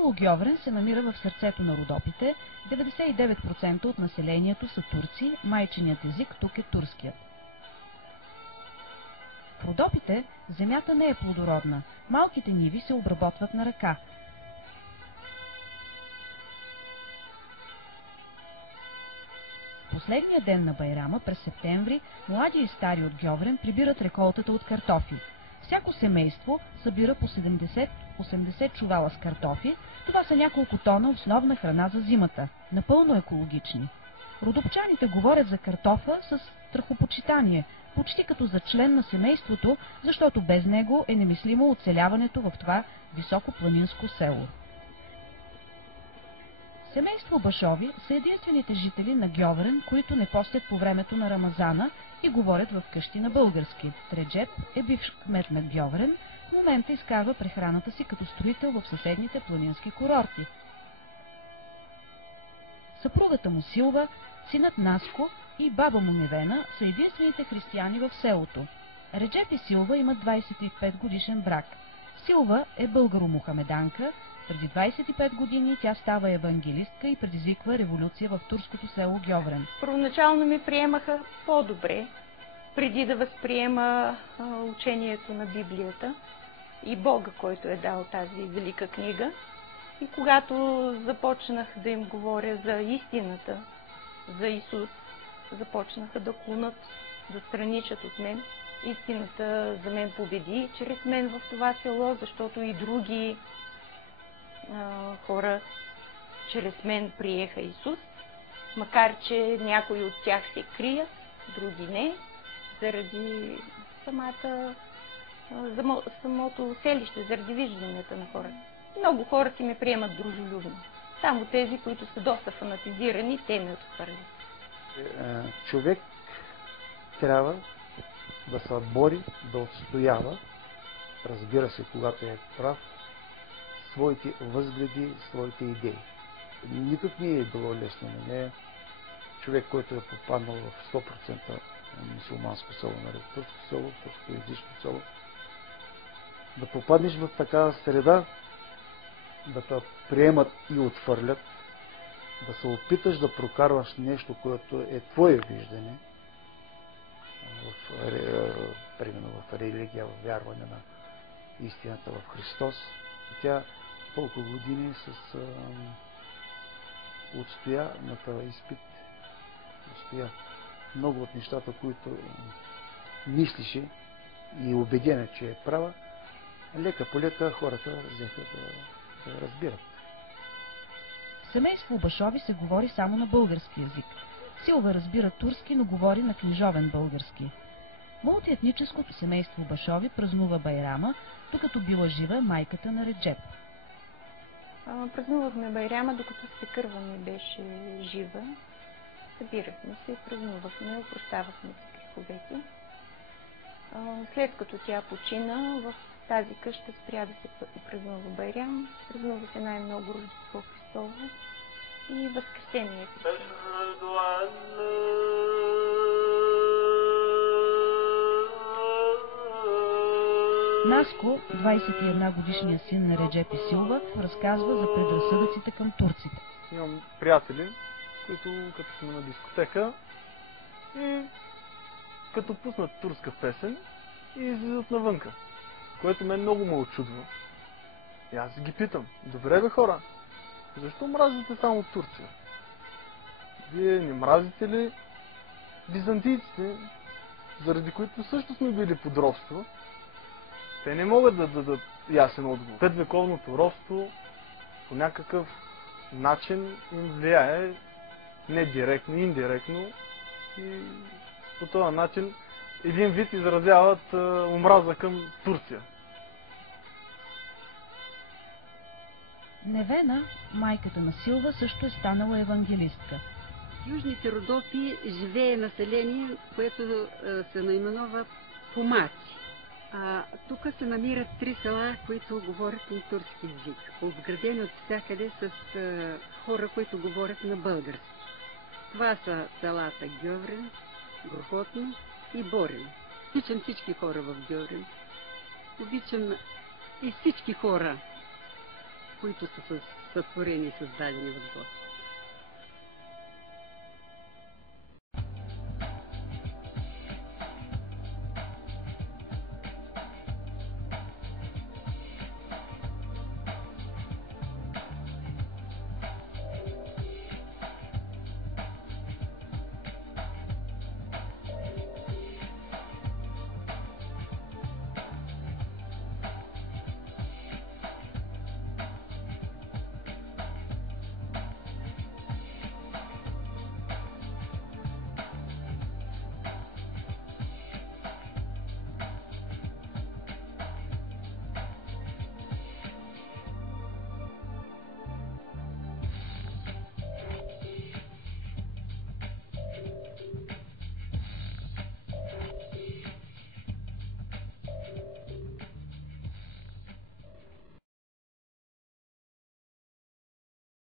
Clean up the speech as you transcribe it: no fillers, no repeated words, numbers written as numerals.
Село Гьоврен се намира в сърцето на Родопите, 99% от населението са турци, майчиният език тук е турският. В Родопите земята не е плодородна, малките ниви се обработват на ръка. Последния ден на Байрама, през септември, млади и стари от Гьоврен прибират реколтата от картофи. Всяко семейство събира по 70-80 чувала с картофи. Това са няколко тона основна храна за зимата, напълно екологични. Родопчаните говорят за картофа с страхопочитание, почти като за член на семейството, защото без него е немислимо оцеляването в това високопланинско село. Семейство Башови са единствените жители на Гьоврен, които не постят по времето на Рамазана и говорят в къщи на български. Реджеп е бивш кмет на Гьоврен, в момента изкарва прехраната си като строител в съседните планински курорти. Съпругата му Силва, синът Наско и баба му Невена са единствените християни в селото. Реджеп и Силва имат 25 годишен брак. Силва е българо-мухамеданка. Преди 25 години тя става евангелистка и предизвиква революция в турското село Гьоврен. Първоначално ми приемаха по-добре, преди да възприема учението на Библията и Бога, който е дал тази велика книга. И когато започнах да им говоря за истината, за Исус, започнаха да клонат, да страничат от мен. Истината за мен победи чрез мен в това село, защото и други хора чрез мен приеха Исус, макар че някои от тях се крият, други не, заради самото селище, заради вижданията на хората. Много хора си ме приемат дружелюбно. Само тези, които са доста фанатизирани, те ме отхвърлят. Човек трябва да се бори, да отстоява, разбира се, когато е прав, своите възгледи, своите идеи. Никак не е било лесно на нея. Човек, който е попаднал в 100% мюсюлманско село, турско село, турскоязично село, да попаднеш в такава среда, да те приемат и отхвърлят, да се опиташ да прокарваш нещо, което е твое виждане, примерно в религия, в вярване на истината в Христос. Тя толкова години отстоя на този изпит, отстоя много от нещата, които мислише и убедена, че е права. Лека по лека хората взеха да разбират. В семейство Башови се говори само на български език. Силва разбира турски, но говори на книжовен български. Мултиетническото семейство Башови празнува Байрама, докато била жива майката на Реджеп. Празнувахме Байрама, докато Спекърва ми беше жива. Събирахме се, празнувахме, опрощавахме с греховете. След като тя почина, в тази къща спря да се празнува Байрам. Празнува се най-много Рождество Христово и Възкресение Христово. Наско, 21 годишния син на Реджеп и Силва, разказва за предразсъдъците към турците. Имам приятели, които като сме на дискотека и като пуснат турска песен и излизат навънка, което мен много ме очудва. И аз ги питам: добре бе хора, защо мразите само Турция? Вие не мразите ли византийците, заради които също сме били под робство? Те не могат да дадат ясен отговор. Петвековното робство по някакъв начин им влияе не директно, индиректно, и по този начин един вид изразяват омраза към Турция. Невена, майката на Силва, също е станала евангелистка. В южните Родопи живее население, което се наименува Помаци. Тук се намират 3 села, които говорят на турски език, обградени от всякъде с хора, които говорят на български. Това са селата Гьоврен, Грохотно и Борен. Обичам всички хора в Гьоврен. Обичам и всички хора които са сътворени и създадени от Бог.